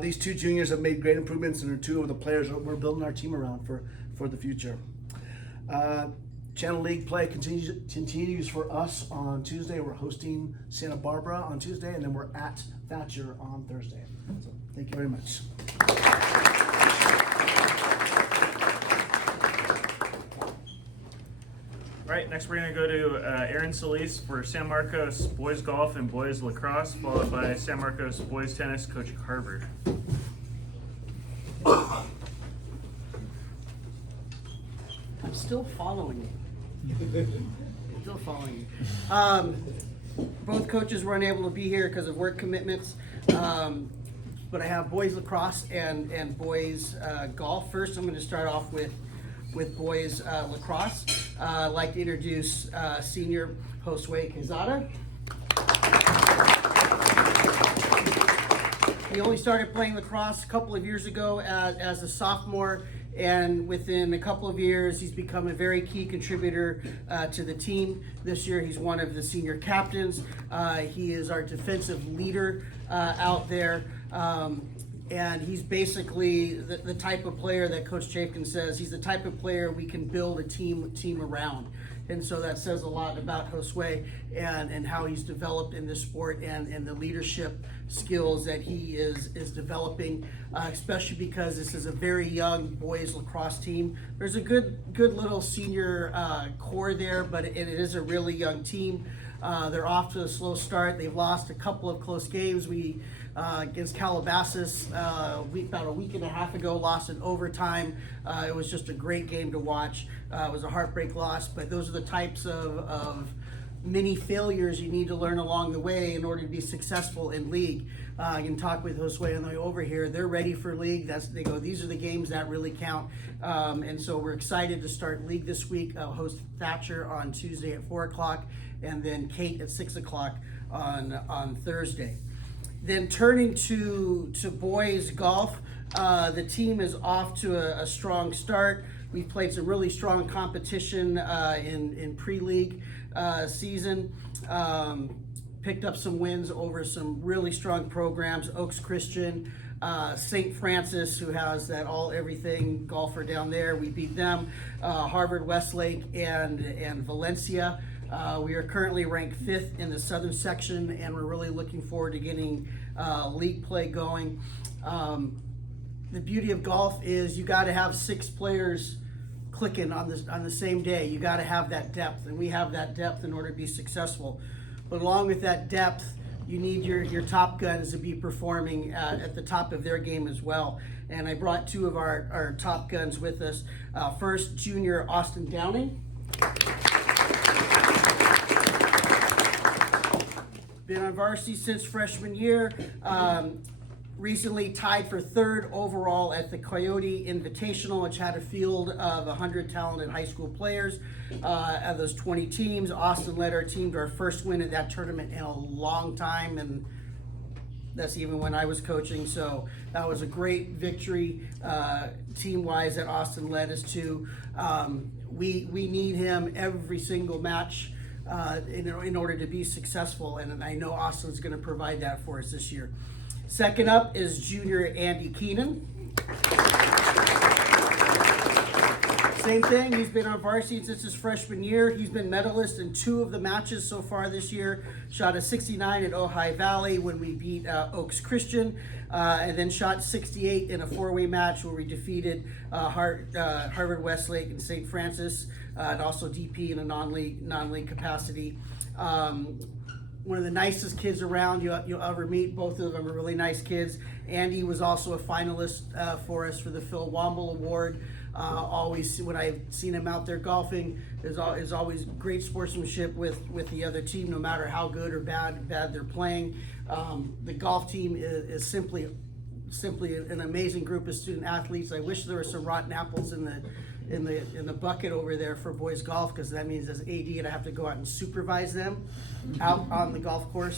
These two juniors have made great improvements and are two of the players that we're building our team around for the future. Channel League play continues for us on Tuesday. We're hosting Santa Barbara on Tuesday, and then we're at Thatcher on Thursday. So thank you very much. All right, next we're going to go to Aaron Solis for San Marcos boys golf and boys lacrosse, followed by San Marcos boys tennis, Coach Harvard. I'm still following you. Still following you. Both coaches were unable to be here because of work commitments, but I have boys lacrosse and boys golf. First, I'm going to start off with boys lacrosse. I'd like to introduce senior Josue Quezada. He only started playing lacrosse a couple of years ago as a sophomore, and within a couple of years he's become a very key contributor to the team. This year he's one of the senior captains. He is our defensive leader out there. And he's basically the type of player that Coach Chapkin says, he's the type of player we can build a team around. And so that says a lot about Josue and how he's developed in this sport and the leadership skills that he is developing, especially because this is a very young boys lacrosse team. There's a good little senior core there, but it is a really young team. They're off to a slow start. They've lost a couple of close games. We against Calabasas about a week and a half ago, lost in overtime. It was just a great game to watch. It was a heartbreak loss, but those are the types of many failures you need to learn along the way in order to be successful in league. I can talk with Josue on the way over here. They're ready for league. They go, these are the games that really count. And so we're excited to start league this week. Host Thatcher on Tuesday at 4 o'clock, and then Kate at 6 o'clock on Thursday. Then turning to boys golf, the team is off to a strong start. We've played some really strong competition in pre-league season. Picked up some wins over some really strong programs, Oaks Christian, St. Francis, who has that all-everything golfer down there. We beat them, Harvard, Westlake, and Valencia. We are currently ranked 5th in the southern section, and we're really looking forward to getting league play going. The beauty of golf is you got to have 6 players clicking on the same day. You got to have that depth, and we have that depth in order to be successful. But along with that depth, you need your top guns to be performing at the top of their game as well. And I brought 2 of our top guns with us. First, junior Austin Downing. Been on varsity since freshman year. Recently tied for 3rd overall at the Coyote Invitational, which had a field of 100 talented high school players. Of those 20 teams, Austin led our team to our first win at that tournament in a long time, and That's even when I was coaching. So that was a great victory team-wise that Austin led us to. We need him every single match in order to be successful, and I know Austin's going to provide that for us this year. Second up is junior Andy Keenan. Same thing, he's been on varsity since his freshman year. He's been medalist in 2 of the matches so far this year. Shot a 69 at Ojai Valley when we beat Oaks Christian, and then shot 68 in a 4-way match where we defeated Harvard Westlake and St. Francis, and also DP in a non-league capacity. One of the nicest kids around you'll ever meet. Both of them are really nice kids. Andy was also a finalist for us for the Phil Womble Award. Always, when I've seen him out there golfing, there's always great sportsmanship with the other team, no matter how good or bad they're playing. The golf team is simply an amazing group of student athletes. I wish there were some rotten apples in the bucket over there for boys golf, because that means as AD I have to go out and supervise them out on the golf course.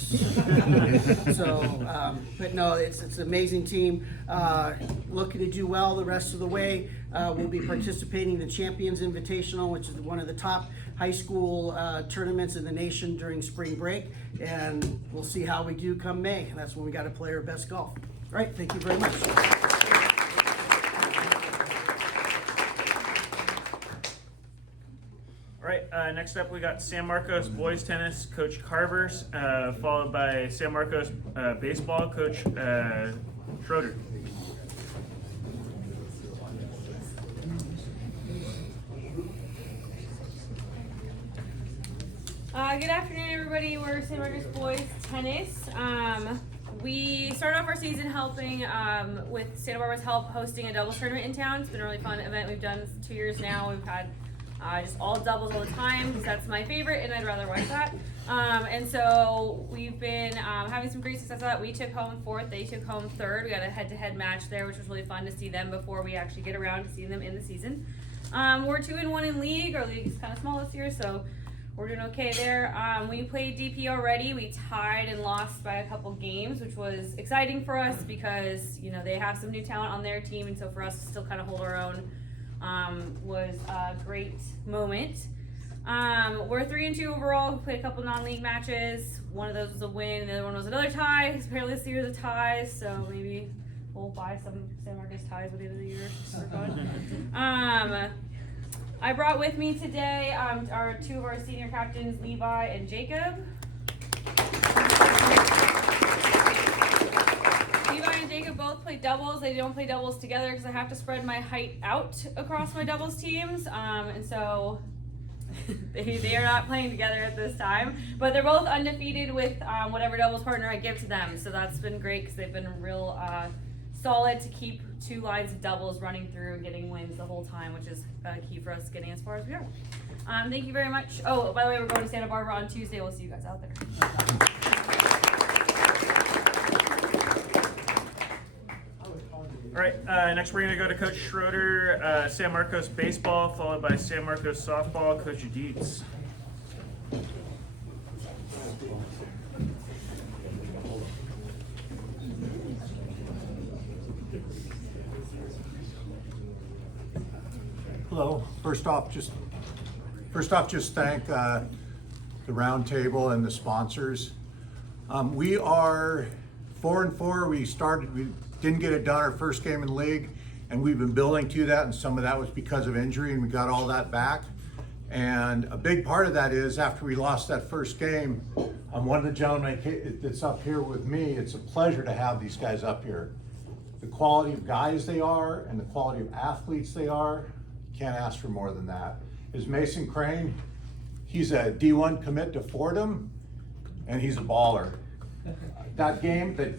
So, but no, it's an amazing team. Looking to do well the rest of the way. We'll be participating in the Champions Invitational, which is one of the top high school tournaments in the nation during spring break, and we'll see how we do come May, and that's when we got to play our best golf. All right, thank you very much. All right, next up we got San Marcos boys tennis, Coach Carvers, followed by San Marcos baseball, Coach Schroeder. Good afternoon, everybody. We're San Marcos boys tennis. We started off our season helping with Santa Barbara's help hosting a doubles tournament in town. It's been a really fun event. We've done 2 years now. We've had just all doubles all the time, because that's my favorite and I'd rather watch that. And so we've been having some great success with that. We took home 4th, they took home 3rd. We got a head-to-head match there, which was really fun to see them before we actually get around to seeing them in the season. We're 2-1 in league. Our league is kind of small this year, so we're doing okay there. We played DP already. We tied and lost by a couple games, which was exciting for us because, you know, they have some new talent on their team, and so for us to still kind of hold our own was a great moment. We're 3-2 overall. We played a couple non-league matches. One of those was a win, and the other one was another tie. Apparently this year the ties, so maybe we'll buy some San Marcos ties by the end of the year. For fun. I brought with me today our 2 of our senior captains, Levi and Jacob. Levi and Jacob both play doubles. They don't play doubles together because I have to spread my height out across my doubles teams, and so they are not playing together at this time. But they're both undefeated with whatever doubles partner I give to them, so that's been great because they've been real solid to keep 2 lines of doubles running through and getting wins the whole time, which is key for us getting as far as we are. Thank you very much. Oh, by the way, we're going to Santa Barbara on Tuesday. We'll see you guys out there. All right, next we're gonna go to Coach Schroeder, San Marcos baseball, followed by San Marcos softball, Coach Dietz. Hello. First off, just thank the round table and the sponsors. We are 4-4. We didn't get it done our first game in the league, and we've been building to that, and some of that was because of injury, and we got all that back. And a big part of that is after we lost that first game, one of the gentlemen that's up here with me, it's a pleasure to have these guys up here. The quality of guys they are and the quality of athletes they are, can't ask for more than that. Is Mason Crane, he's a D1 commit to Fordham, and he's a baller. That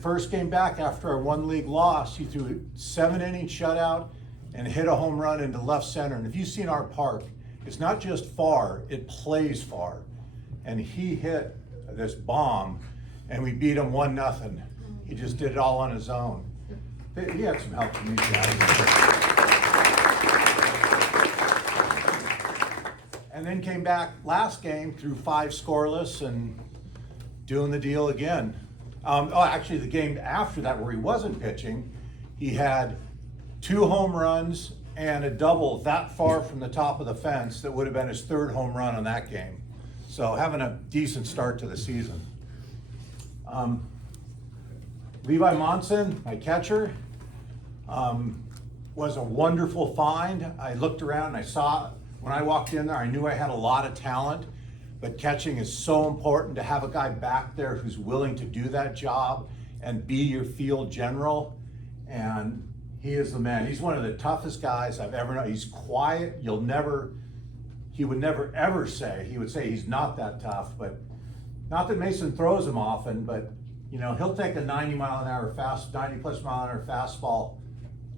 first game back after our 1 league loss, he threw a 7-inning shutout and hit a home run into left center. And if you've seen our park, it's not just far, it plays far. And he hit this bomb, and we beat him 1-0. He just did it all on his own. He had some help from these guys. And then came back last game through 5 scoreless and doing the deal again. Actually, the game after that where he wasn't pitching, he had 2 home runs and a double that far from the top of the fence that would have been his 3rd home run on that game. So having a decent start to the season. Levi Monson, my catcher, was a wonderful find. I looked around and I saw, when I walked in there, I knew I had a lot of talent, but catching is so important to have a guy back there who's willing to do that job and be your field general. And he is the man. He's one of the toughest guys I've ever known. He's quiet. He would never ever say, he would say he's not that tough, but not that Mason throws him often, but you know, he'll take a 90 plus mile an hour fastball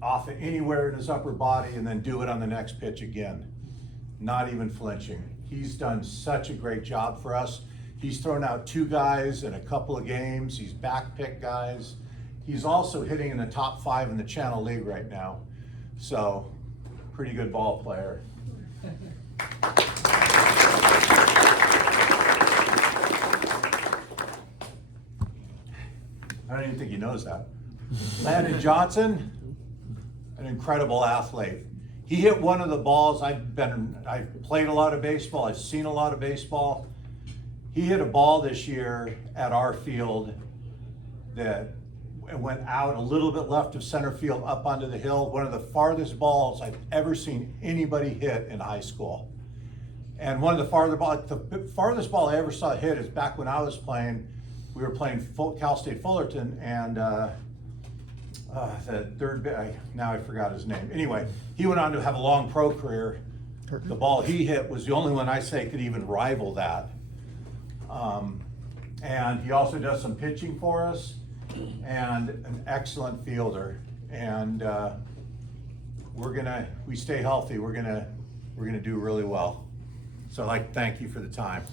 off of anywhere in his upper body and then do it on the next pitch again, not even flinching. He's done such a great job for us. He's thrown out 2 guys in a couple of games. He's backpicked guys. He's also hitting in the top 5 in the Channel League right now. So, pretty good ball player. I don't even think he knows that. Landon Johnson, an incredible athlete. He hit one of the balls. I've played a lot of baseball. I've seen a lot of baseball. He hit a ball this year at our field that went out a little bit left of center field up onto the hill. One of the farthest balls I've ever seen anybody hit in high school. And one of the farthest ball I ever saw hit is back when I was playing. We were playing Cal State Fullerton, and the third, now I forgot his name. Anyway, he went on to have a long pro career. The ball he hit was the only one I say could even rival that. And he also does some pitching for us, and an excellent fielder. And we stay healthy. We're gonna do really well. So I'd like to thank you for the time.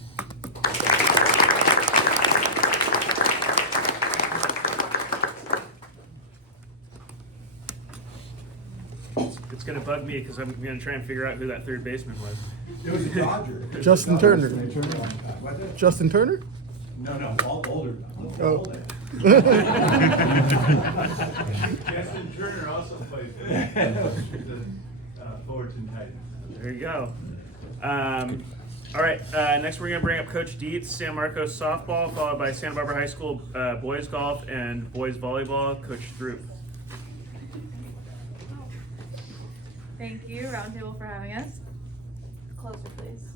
It's gonna bug me because I'm gonna try and figure out who that third baseman was. It was a Dodger. Justin Turner. Justin Turner? No, all older. Oh. Justin Turner also plays for the Fullerton Titans. There you go. All right, next we're gonna bring up Coach Dietz, San Marcos softball, followed by Santa Barbara High School boys golf and boys volleyball, Coach Throop. Thank you, Roundtable, for having us. Closer, please.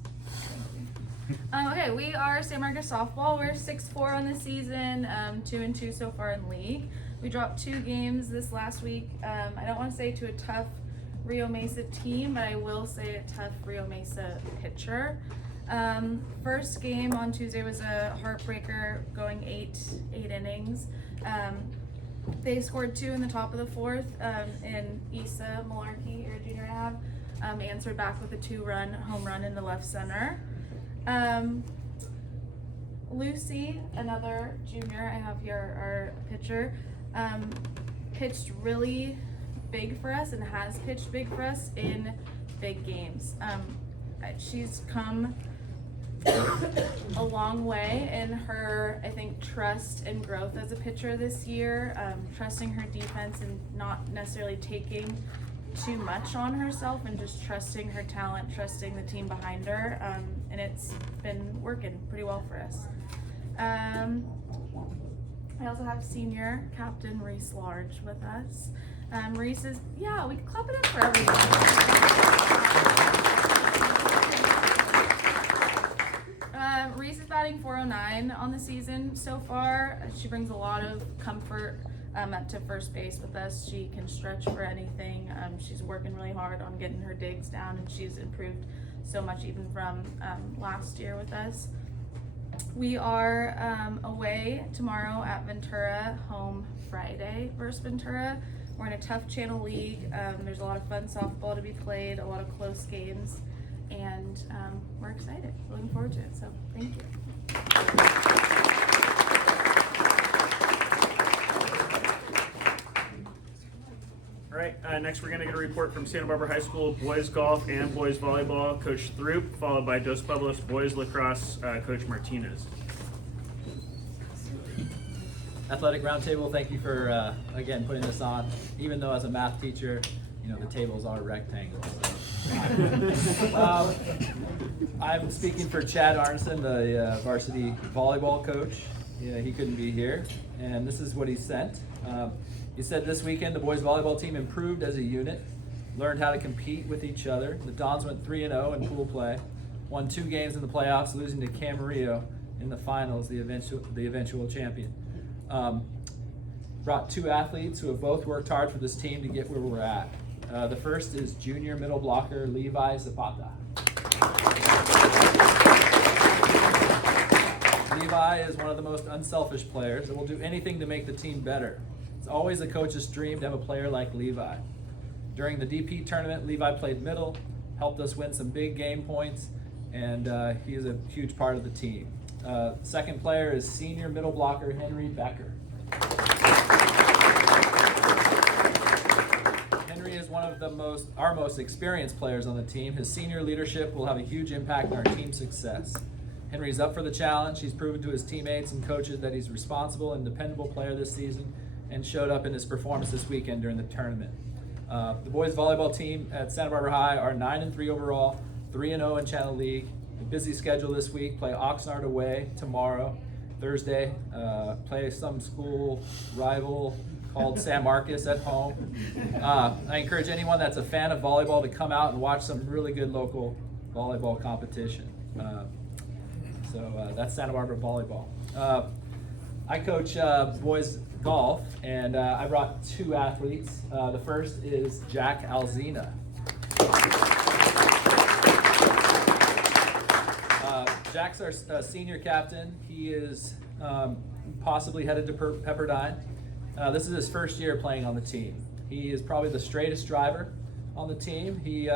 Okay, we are San Marcos softball. We're 6-4 on the season, 2-2 so far in league. We dropped 2 games this last week. I don't want to say to a tough Rio Mesa team, but I will say a tough Rio Mesa pitcher. First game on Tuesday was a heartbreaker, going 8 innings. They scored 2 in the top of the 4th, and Issa Malarkey, or junior Ave, answered back with a 2-run home run into left center. Lucy, another junior I have here, our pitcher, pitched really big for us and has pitched big for us in big games. She's come a long way in her, I think, trust and growth as a pitcher this year, trusting her defense and not necessarily taking too much on herself and just trusting her talent, trusting the team behind her, and it's been working pretty well for us. I also have senior captain Reese Large with us. Reese is, yeah, we can clap it in for everyone. Reese is batting .409 on the season so far. She brings a lot of comfort up to first base with us. She can stretch for anything. She's working really hard on getting her digs down, and she's improved so much even from last year with us. We are away tomorrow at Ventura, home Friday versus Ventura. We're in a tough Channel League. There's a lot of fun softball to be played, a lot of close games, and we're excited. Looking forward to it, so thank you. All right, next we're gonna get a report from Santa Barbara High School boys golf and boys volleyball, Coach Throop, followed by Dos Pueblos boys lacrosse, Coach Martinez. Athletic Roundtable, thank you for, again, putting this on. Even though as a math teacher, you know, the tables are rectangles. So. I'm speaking for Chad Arneson, the varsity volleyball coach. Yeah, he couldn't be here, and this is what he sent. He said this weekend the boys volleyball team improved as a unit, learned how to compete with each other. The Dons went 3-0 in pool play, won 2 games in the playoffs, losing to Camarillo in the finals, the eventual champion. Brought 2 athletes who have both worked hard for this team to get where we're at. The first is junior middle blocker Levi Zapata. Levi is one of the most unselfish players that will do anything to make the team better. It's always a coach's dream to have a player like Levi. During the DP tournament, Levi played middle, helped us win some big game points, and he is a huge part of the team. Second player is senior middle blocker Henry Becker. Henry is one of our most experienced players on the team. His senior leadership will have a huge impact on our team's success. Henry's up for the challenge. He's proven to his teammates and coaches that he's a responsible and dependable player this season and showed up in his performance this weekend during the tournament. The boys volleyball team at Santa Barbara High are 9-3 overall, 3-0 in Channel League. A busy schedule this week. Play Oxnard away tomorrow, Thursday. Play some school rival called San Marcos at home. I encourage anyone that's a fan of volleyball to come out and watch some really good local volleyball competition. So that's Santa Barbara volleyball. I coach boys golf, and I brought 2 athletes. The first is Jack Alzina. Jack's our senior captain. He is possibly headed to Pepperdine. This is his first year playing on the team. He is probably the straightest driver on the team. He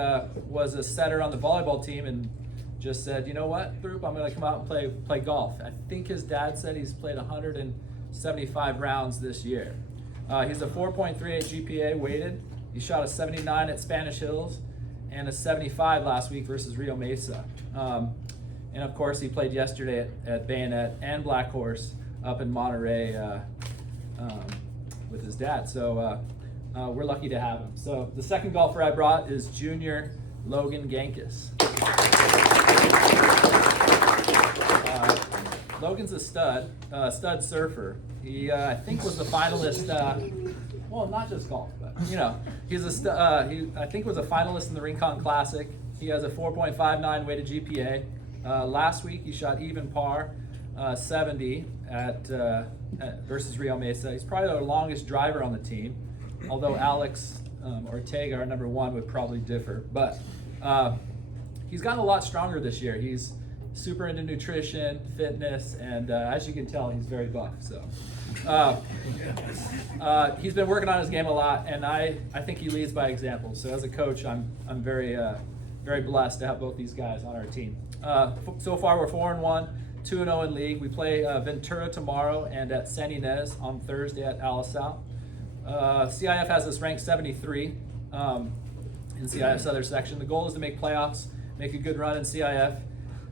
was a setter on the volleyball team and just said, you know what, group, I'm going to come out and play golf. I think his dad said he's played 175 rounds this year. He's a 4.38 GPA weighted. He shot a 79 at Spanish Hills and a 75 last week versus Rio Mesa. And of course, he played yesterday at Bayonet and Black Horse up in Monterey with his dad. So we're lucky to have him. So the second golfer I brought is junior Logan Gankis. Logan's a stud surfer. He, I think, was the finalist, well, not just golf, but, you know, he's he, I think, was a finalist in the Rincon Classic. He has a 4.59 weighted GPA. Last week, he shot even par, 70 versus Rio Mesa. He's probably our longest driver on the team, although Alex Ortega, our number 1, would probably differ. But he's gotten a lot stronger this year. He's super into nutrition, fitness, and as you can tell, he's very buff. So he's been working on his game a lot, and I think he leads by example. So as a coach, I'm very very blessed to have both these guys on our team. So far, we're 4-1, 2-0 in league. We play Ventura tomorrow and at San Ynez on Thursday at Alisal. CIF has us ranked 73 in CIF's other section. The goal is to make playoffs, make a good run in CIF.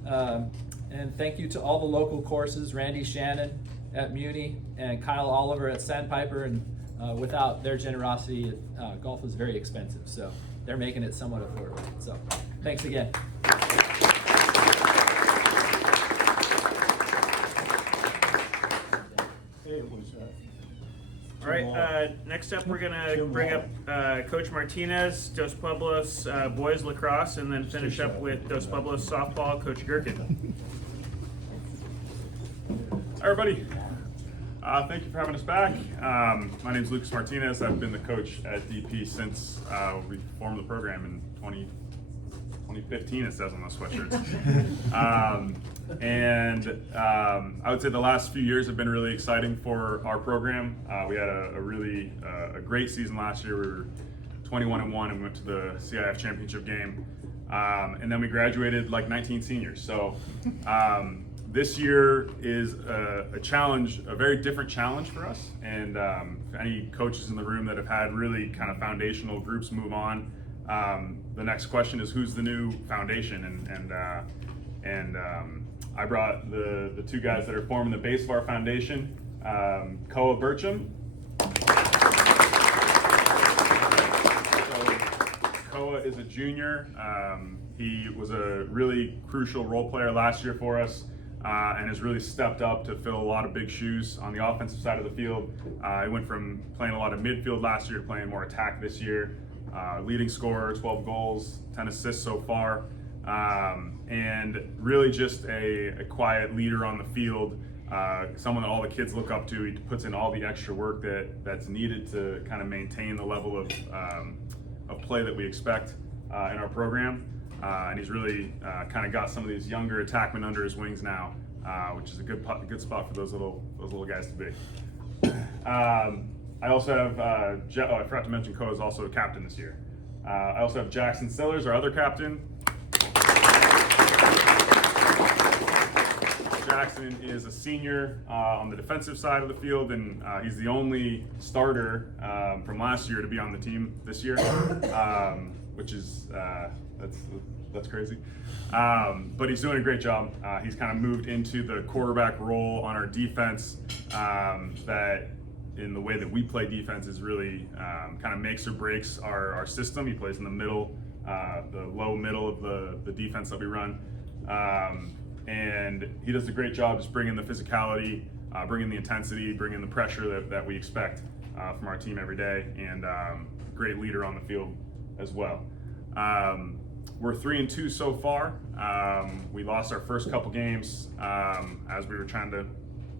And thank you to all the local courses, Randy Shannon at Muni and Kyle Oliver at Sandpiper. And without their generosity, golf is very expensive. So they're making it somewhat affordable. So thanks again. All right, next up we're going to bring up Coach Martinez, Dos Pueblos boys lacrosse, and then finish up with Dos Pueblos softball, Coach Gherkin. Hi everybody, thank you for having us back. My name is Lucas Martinez. I've been the coach at DP since we formed the program in 2015, it says on those sweatshirts. I would say the last few years have been really exciting for our program. We had a really great season last year. We were 21-1 and went to the CIF championship game. And then we graduated like 19 seniors. So this year is a challenge, a very different challenge for us. And any coaches in the room that have had really kind of foundational groups move on, the next question is who's the new foundation? And I brought the 2 guys that are forming the base of our foundation. Koa Burcham. So, Koa is a junior. He was a really crucial role player last year for us. And has really stepped up to fill a lot of big shoes on the offensive side of the field. He went from playing a lot of midfield last year to playing more attack this year. Leading scorer, 12 goals, 10 assists so far. And really just a quiet leader on the field, someone that all the kids look up to. He puts in all the extra work that's needed to kind of maintain the level of play that we expect in our program. And he's really kind of got some of these younger attackmen under his wings now, which is a good spot for those little guys to be. I also have I forgot to mention Koa is also a captain this year. I also have Jackson Sillers, our other captain. Jackson is a senior on the defensive side of the field, and he's the only starter from last year to be on the team this year, which is that's crazy. But he's doing a great job. He's kind of moved into the quarterback role on our defense that in the way that we play defense is really kind of makes or breaks our system. He plays in the middle, the low middle of the defense that we run. And he does a great job just bringing the physicality, bringing the intensity, bringing the pressure that we expect from our team every day, and great leader on the field as well. We're 3-2 so far. We lost our first couple games as we were trying to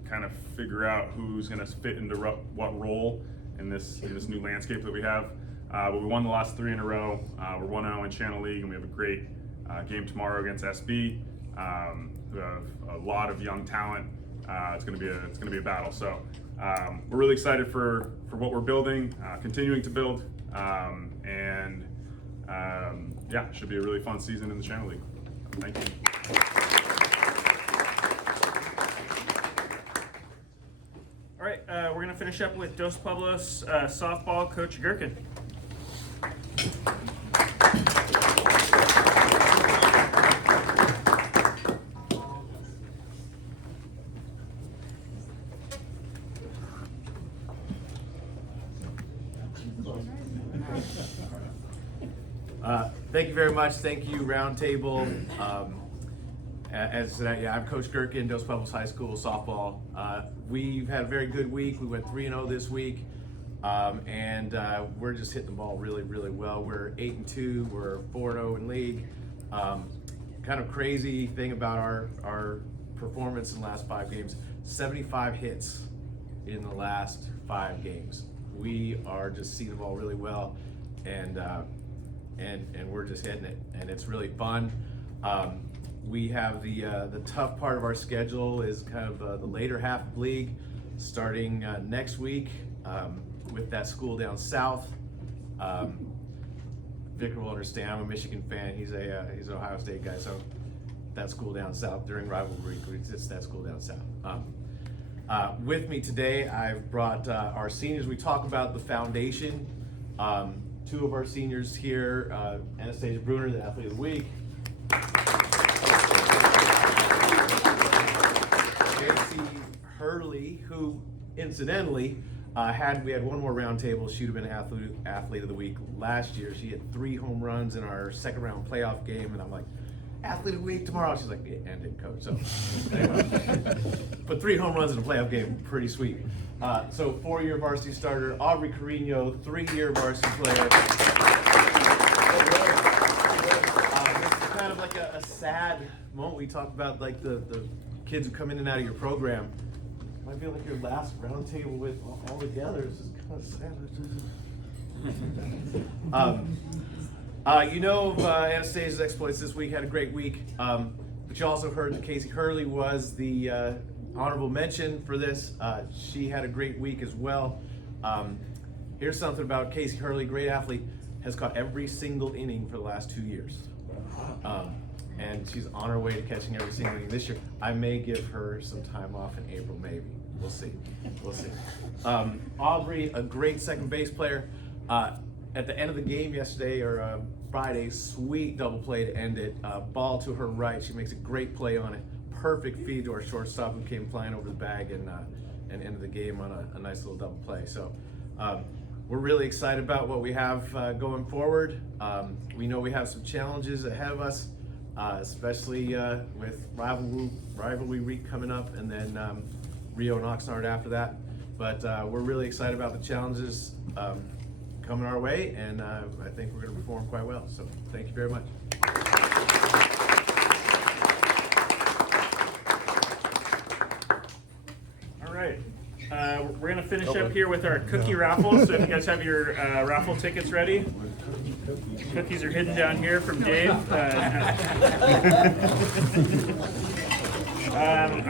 kind of figure out who's going to fit into what role in this new landscape that we have. But we won the last 3 in a row. We're 1-0 in Channel League, and we have a great game tomorrow against SB. Who have a lot of young talent. It's going to be a battle. So we're really excited for what we're building, continuing to build, and yeah, it should be a really fun season in the Channel League. Thank you. All right, we're gonna finish up with Dos Pueblos softball coach Gherkin. Thank you very much. Thank you, Roundtable. As I'm Coach Gherkin, Dos Pueblos High School softball. We've had a very good week. We went 3-0 this week, and we're just hitting the ball really, really well. We're 8-2. We're 4-0 in league. Kind of crazy thing about our performance in the last 5 games: 75 hits in the last 5 games. We are just seeing the ball really well, and we're just hitting it, and it's really fun. We have the tough part of our schedule is kind of the later half of league, starting next week with that school down south. Vicar will understand. I'm a Michigan fan. He's an Ohio State guy, so that school down south during rivalry week, it's that school down south. With me today, I've brought our seniors. We talk about the foundation. 2 of our seniors here, Anastasia Bruner, the Athlete of the Week. Casey Hurley, who incidentally we had one more round table. She'd have been athlete of the week last year. She hit 3 home runs in our second round playoff game, and I'm like, Athlete of the week tomorrow. She's like, and didn't coach. So anyway. But 3 home runs in a playoff game, pretty sweet. So 4-year varsity starter Aubrey Carino, 3-year varsity player. This is kind of like a sad moment. We talk about like the kids who come in and out of your program. It might feel like your last round table with all together. It's just kind of sad. You know Anastasia's exploits this week, had a great week. But you also heard that Casey Hurley was the honorable mention for this. She had a great week as well. Here's something about Casey Hurley, great athlete, has caught every single inning for the last 2 years. And she's on her way to catching every single inning this year. I may give her some time off in April, maybe. We'll see. We'll see. Aubrey, a great second base player. At the end of the game yesterday, or Friday, sweet double play to end it. Ball to her right. She makes a great play on it. Perfect feed to our shortstop, who came flying over the bag and and ended the game on a nice little double play. So we're really excited about what we have going forward. We know we have some challenges ahead of us, especially with rivalry week coming up, and then Rio and Oxnard after that. But we're really excited about the challenges coming our way, and I think we're going to perform quite well. So thank you very much. All right. We're going to finish up here with our cookie raffle. So if you guys have your raffle tickets ready, cookies are hidden down here from Dave. All right.